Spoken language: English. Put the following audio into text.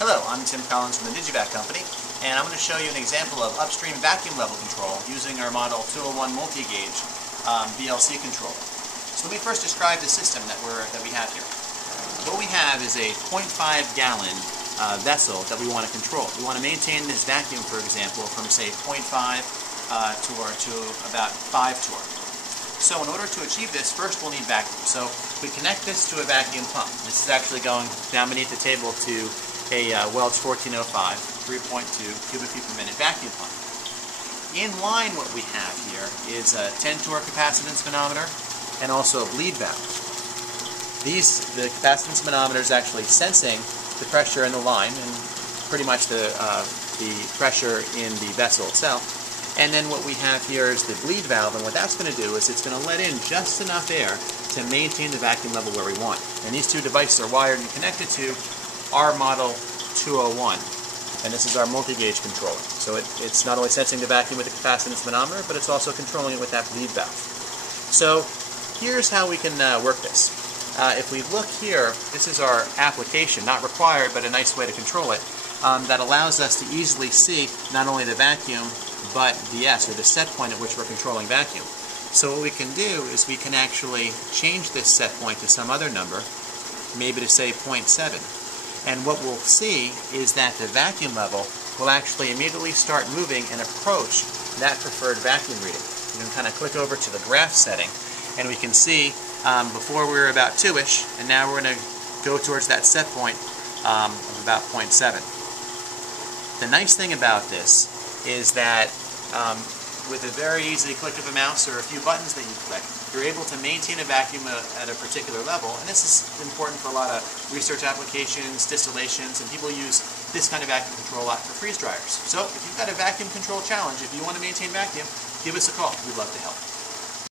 Hello, I'm Tim Collins from the Digivac Company, and I'm going to show you an example of upstream vacuum level control using our Model 201 multi-gauge VLC controller. So let me first describe the system that we have here. What we have is a 0.5 gallon vessel that we want to control. We want to maintain this vacuum, for example, from say 0.5 torr to about 5 torr. So in order to achieve this, first we'll need vacuum. So we connect this to a vacuum pump. This is actually going down beneath the table to a Welch 1405 3.2 cubic feet per minute vacuum pump. In line what we have here is a 10 torr capacitance manometer and also a bleed valve. The capacitance manometer is actually sensing the pressure in the line and pretty much the pressure in the vessel itself. And then what we have here is the bleed valve, and what that's going to do is it's going to let in just enough air to maintain the vacuum level where we want. And these two devices are wired and connected to our Model 201. And this is our multi-gauge controller. So it's not only sensing the vacuum with the capacitance manometer, but it's also controlling it with that bleed valve. So here's how we can work this. If we look here, this is our application, not required, but a nice way to control it, that allows us to easily see not only the vacuum, but the S, or the set point at which we're controlling vacuum. So what we can do is we can actually change this set point to some other number, maybe to say 0.7. And what we'll see is that the vacuum level will actually immediately start moving and approach that preferred vacuum reading. We can kind of click over to the graph setting, and we can see before we were about 2-ish, and now we're going to go towards that set point of about 0.7. The nice thing about this is that with a very easy click of a mouse or a few buttons that you click, you're able to maintain a vacuum at a particular level. And this is important for a lot of research applications, distillations, and people use this kind of vacuum control a lot for freeze dryers. So if you've got a vacuum control challenge, if you want to maintain vacuum, give us a call. We'd love to help.